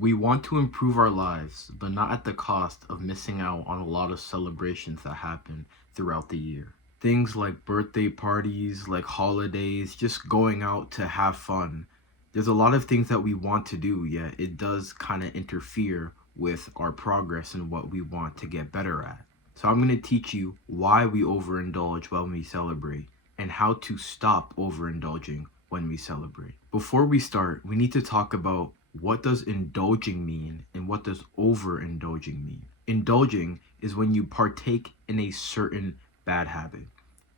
We want to improve our lives, but not at the cost of missing out on a lot of celebrations that happen throughout the year. Things like birthday parties, like holidays, just going out to have fun. There's a lot of things that we want to do, yet it does kind of interfere with our progress and what we want to get better at. So I'm going to teach you why we overindulge when we celebrate and how to stop overindulging when we celebrate. Before we start, we need to talk about what does indulging mean and what does overindulging mean. Indulging is when you partake in a certain bad habit.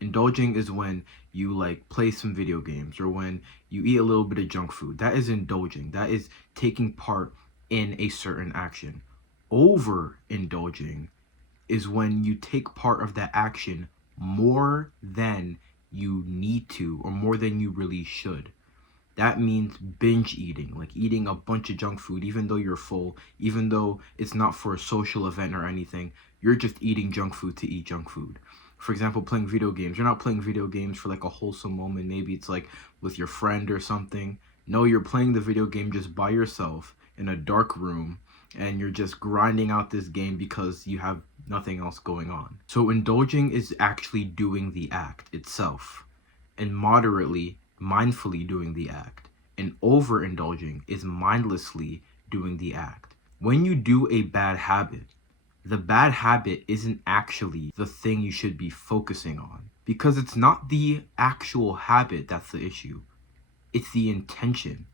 Indulging is when you like play some video games or when you eat a little bit of junk food. That is indulging. That is taking part in a certain action. Overindulging is when you take part of that action more than you need to or more than you really should. That means binge eating, like eating a bunch of junk food, even though you're full, even though it's not for a social event or anything. You're just eating junk food to eat junk food. For example, playing video games. You're not playing video games for like a wholesome moment. Maybe it's like with your friend or something. No, you're playing the video game just by yourself in a dark room and you're just grinding out this game because you have nothing else going on. So indulging is actually doing the act itself, and moderately, mindfully doing the act. And overindulging is mindlessly doing the act. When you do a bad habit, the bad habit isn't actually the thing you should be focusing on, because it's not the actual habit that's the issue. It's the intention.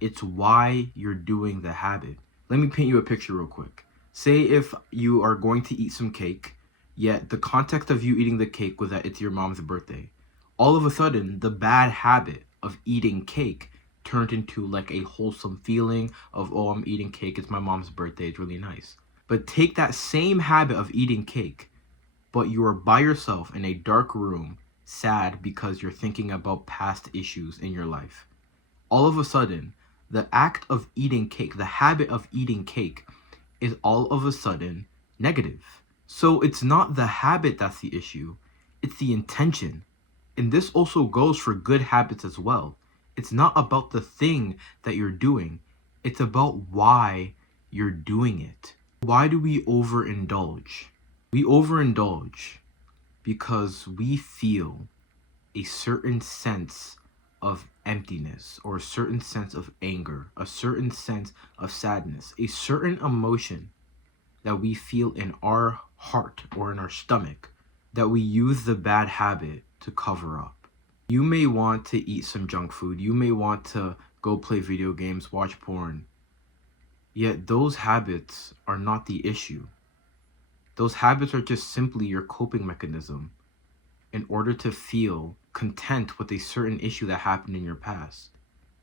It's why you're doing the habit. Let me paint you a picture real quick. Say if you are going to eat some cake, yet the context of you eating the cake was that it's your mom's birthday. All of a sudden, the bad habit of eating cake turned into like a wholesome feeling of, oh, I'm eating cake, it's my mom's birthday, it's really nice. But take that same habit of eating cake, but you are by yourself in a dark room, sad because you're thinking about past issues in your life. All of a sudden, the act of eating cake, the habit of eating cake, is all of a sudden negative. So it's not the habit that's the issue, it's the intention. And this also goes for good habits as well. It's not about the thing that you're doing, it's about why you're doing it. Why do we overindulge? We overindulge because we feel a certain sense of emptiness or a certain sense of anger, a certain sense of sadness, a certain emotion that we feel in our heart or in our stomach that we use the bad habit to cover up. You may want to eat some junk food, you may want to go play video games, watch porn, yet those habits are not the issue. Those habits are just simply your coping mechanism in order to feel content with a certain issue that happened in your past.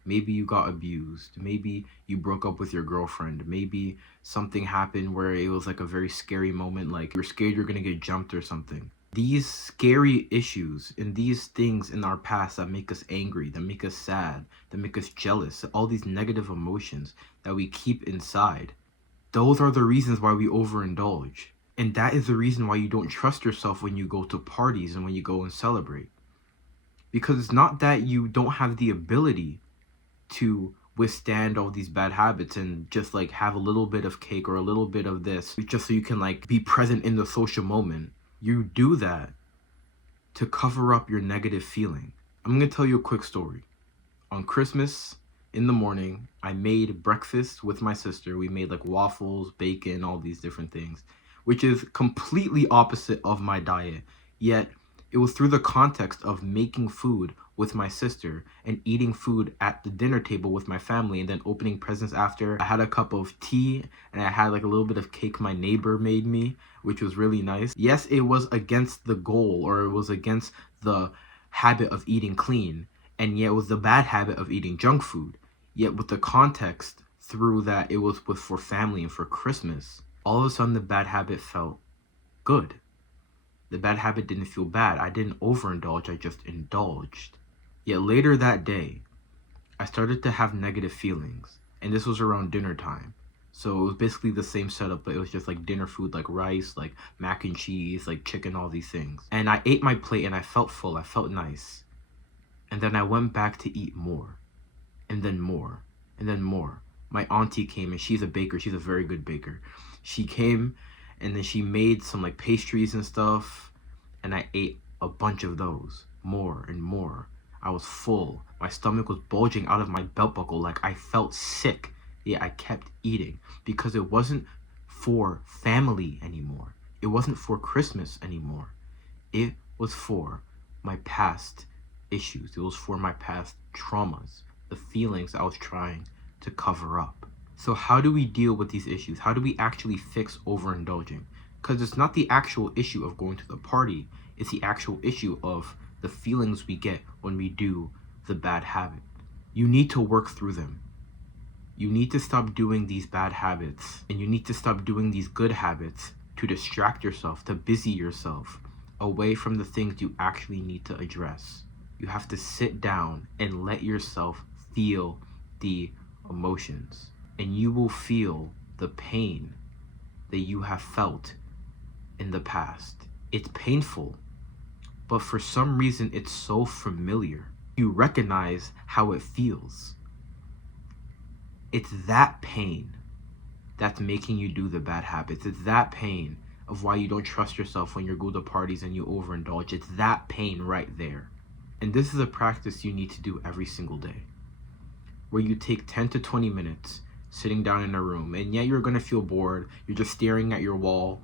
Maybe you got abused. Maybe you broke up with your girlfriend. Maybe something happened where it was like a very scary moment, like you're scared you're gonna get jumped or something. These scary issues and these things in our past that make us angry, that make us sad, that make us jealous, all these negative emotions that we keep inside, those are the reasons why we overindulge. And that is the reason why you don't trust yourself when you go to parties and when you go and celebrate. Because it's not that you don't have the ability to withstand all these bad habits and just like have a little bit of cake or a little bit of this just so you can like be present in the social moment. You do that to cover up your negative feeling. I'm gonna tell you a quick story. On Christmas in the morning, I made breakfast with my sister. We made like waffles, bacon, all these different things, which is completely opposite of my diet. Yet it was through the context of making food with my sister and eating food at the dinner table with my family and then opening presents after. I had a cup of tea and I had like a little bit of cake my neighbor made me, which was really nice. Yes, it was against the goal, or it was against the habit of eating clean, and yet it was the bad habit of eating junk food. Yet with the context through that it was with for family and for Christmas, all of a sudden the bad habit felt good. The bad habit didn't feel bad. I didn't overindulge, I just indulged. Yet later that day, I started to have negative feelings. And this was around dinner time. So it was basically the same setup, but it was just like dinner food, like rice, like mac and cheese, like chicken, all these things. And I ate my plate and I felt full, I felt nice. And then I went back to eat more. And then more. And then more. my auntie came, and she's a baker. She's a very good baker. She came, and then she made some like pastries and stuff, and I ate a bunch of those, more and more. I was full. My stomach was bulging out of my belt buckle. Like, I felt sick. Yet I kept eating because it wasn't for family anymore. It wasn't for Christmas anymore. It was for my past issues. It was for my past traumas, the feelings I was trying to cover up. So how do we deal with these issues? How do we actually fix overindulging? Because it's not the actual issue of going to the party. It's the actual issue of the feelings we get when we do the bad habit. You need to work through them. You need to stop doing these bad habits, and you need to stop doing these good habits to distract yourself, to busy yourself away from the things you actually need to address. You have to sit down and let yourself feel the emotions, and you will feel the pain that you have felt in the past. It's painful, but for some reason it's so familiar. You recognize how it feels. It's that pain that's making you do the bad habits. It's that pain of why you don't trust yourself when you go to parties and you overindulge. It's that pain right there. And this is a practice you need to do every single day, where you take 10 to 20 minutes sitting down in a room, and yeah, you're gonna feel bored. You're just staring at your wall.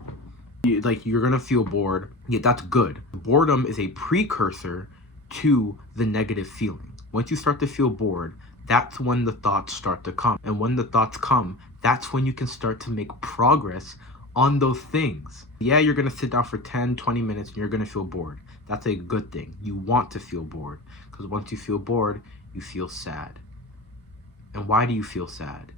You're gonna feel bored. Yeah, that's good. Boredom is a precursor to the negative feeling. Once you start to feel bored, that's when the thoughts start to come. And when the thoughts come, that's when you can start to make progress on those things. Yeah, you're gonna sit down for 10, 20 minutes and you're gonna feel bored. That's a good thing. You want to feel bored, because once you feel bored, you feel sad. And why do you feel sad?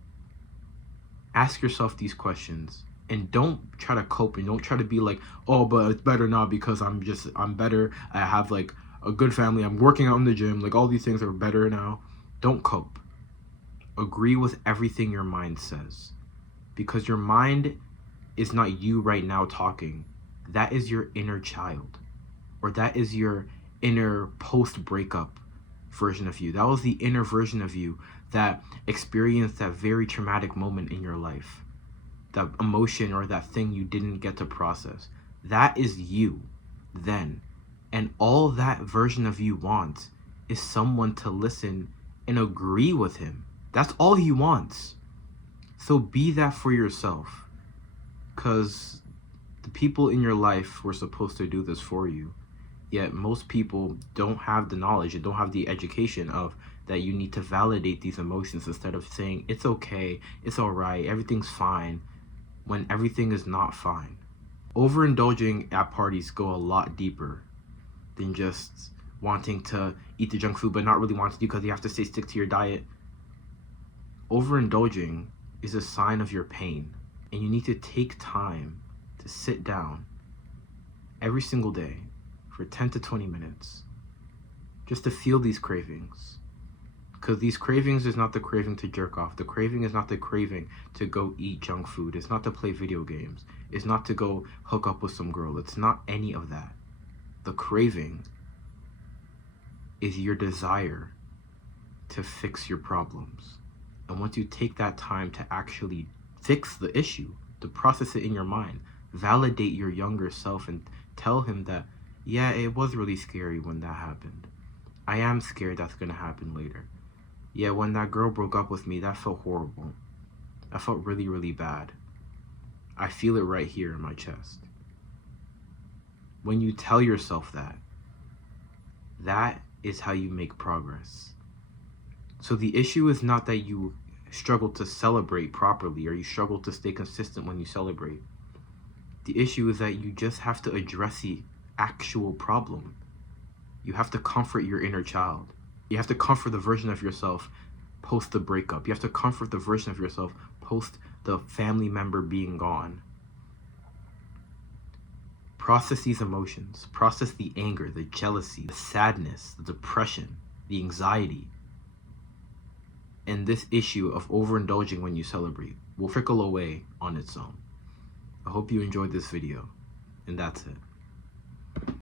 Ask yourself these questions, and don't try to cope, and don't try to be like, oh, but it's better now because I'm better. I have like a good family. I'm working out in the gym. Like, all these things are better now. Don't cope. Agree with everything your mind says, because your mind is not you right now talking. That is your inner child, or that is your inner post-breakup version of you. That was the inner version of you that experienced that very traumatic moment in your life, that emotion or that thing you didn't get to process. That is you then. And all that version of you wants is someone to listen and agree with him. That's all he wants. So be that for yourself, because the people in your life were supposed to do this for you. Yet most people don't have the knowledge and don't have the education of that you need to validate these emotions instead of saying it's okay, it's all right, everything's fine, when everything is not fine. Overindulging at parties go a lot deeper than just wanting to eat the junk food but not really wanting to because you have to stay stick to your diet. Overindulging is a sign of your pain, and you need to take time to sit down every single day for 10 to 20 minutes just to feel these cravings. Because these cravings is not the craving to jerk off. The craving is not the craving to go eat junk food. It's not to play video games. It's not to go hook up with some girl. It's not any of that. The craving is your desire to fix your problems. And once you take that time to actually fix the issue, to process it in your mind, validate your younger self and tell him that, yeah, it was really scary when that happened. I am scared that's gonna happen later. Yeah, when that girl broke up with me, that felt horrible. That felt really, really bad. I feel it right here in my chest. When you tell yourself that, that is how you make progress. So the issue is not that you struggle to celebrate properly or you struggle to stay consistent when you celebrate. The issue is that you just have to address the actual problem. You have to comfort your inner child. You have to comfort the version of yourself post the breakup. You have to comfort the version of yourself post the family member being gone. Process these emotions. Process the anger, the jealousy, the sadness, the depression, the anxiety. And this issue of overindulging when you celebrate will trickle away on its own. I hope you enjoyed this video, and that's it.